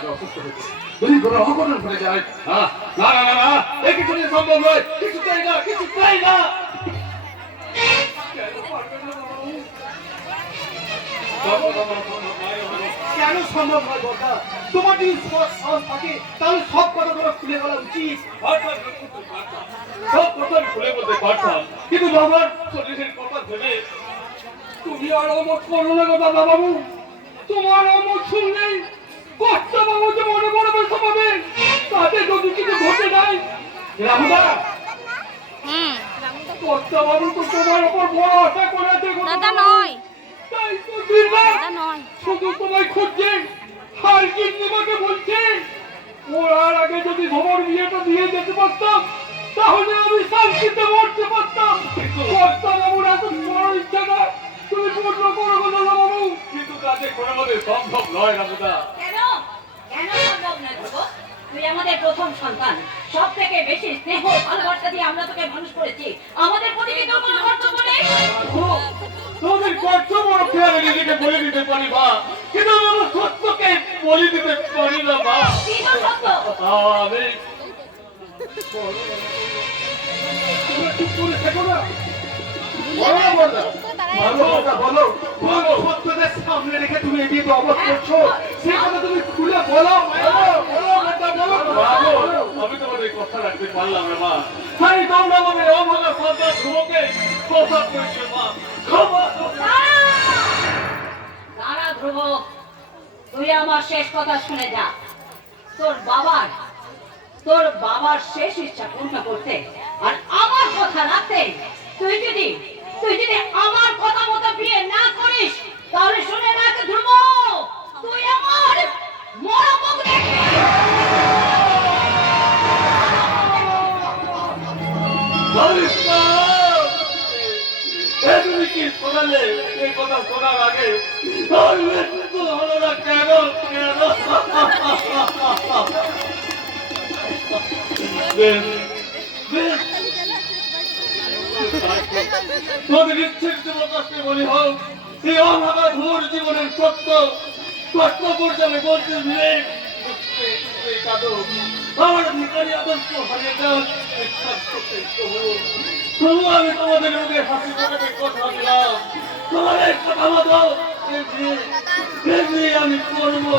যাবে অসুস্থ হতে, যদি কোনো অঘটন ঘটে যায়। না না না না না, এ কিছুতেই সম্ভব নয়, কিছুতেই না, কিছুতেই না। কেন সম্ভব হয় বর্দা? তোমার যদি সাহস থাকে তাহলে সব কথা তোমার খুলে বলা উচিত। সব কথা আমি খুলে বলতে পারতাম, কিন্তু বাবার শরীরের কথা ভেবে তুমি আর অমত করো না গো দাদা বাবু। তোমার অমত শুনলেই কর্তা বাবু যে মনে মনে ব্যথা পাবেন, তাতে যদি কিছু ঘটে যায়। রাহুদা, কর্তা বাবু তো তোমার উপর বড় আশা করেছে গো দাদা নয়, তাই তো দিনরাত দাদা নয়। শুধু তোমায় খুঁজছে, আর গিন্নিমাকে বলছে ওর আগে যদি ধর বিয়েটা দিয়ে যেতে পারতাম তাহলে আমি শান্তিতে মরতে পারতাম। কর্তা বাবুর এত বড় ইচ্ছা না, তুমি পূর্ণ করো গো দাদা বাবু। কিন্তু কাজে করে আমাদের সম্ভব নয় রাহুদা। কেন কেন সম্ভব না ধ্রুব? তুই আমাদের প্রথম সন্তান, সব থেকে বেশি স্নেহ ভালোবাসা দিয়ে আমরা তোকে মানুষ করেছি। আমাদের প্রতি কি তোর কোনো কর্তব্য নেই? তোদের কর্তব্য রক্ষে আমি নিজেকে বলে দিতে পারি মা, কিন্তু আমি আমার সত্যকে বলে দিতে পারি না মা। কি তোর সত্য? আমি তোমরা চুপ করে থেকো না। বলো না বলো, ভালো কথা বলো, বলো সত্যটা সামনে রেখে তুমি এদিকে তো অবাক করছো, সেই কথা তুমি খুলে বলো। আমি তোমার এই কথা রাখতে পারলাম না মা। তাই তোমরা আমাদের অভাগা সন্তান ধ্রুবকে প্রসাদ করেছে মা। ক্ষমা করো। দাঁড়া ধ্রুব, তুই আমার শেষ কথা শুনে যা। তোর বাবার শেষ ইচ্ছা পূর্ণ করতে আর আমার কথা রাখতে তুই যদি আমার কথা মতো বিয়ে না করিস তাহলে শুনে রাখ ধ্রুব, তুই আমার মরা মুখ দেখবি। তুমি কি শোনালে? এই কথা শোনার আগে হলো না কেন? তোদের ইচ্ছের জীবনকে বলি হোক, এই অভাগা ধূর জীবনের সত্য কর্তব্য আমি বলতে মিলে আমার ভিকারি আদর্শ হারিয়ে যান। তবু আমি তোমাদের মুখে হাসি ফোটাতে কথা দিলাম, তোমাদের কথা মতো আমি করবো।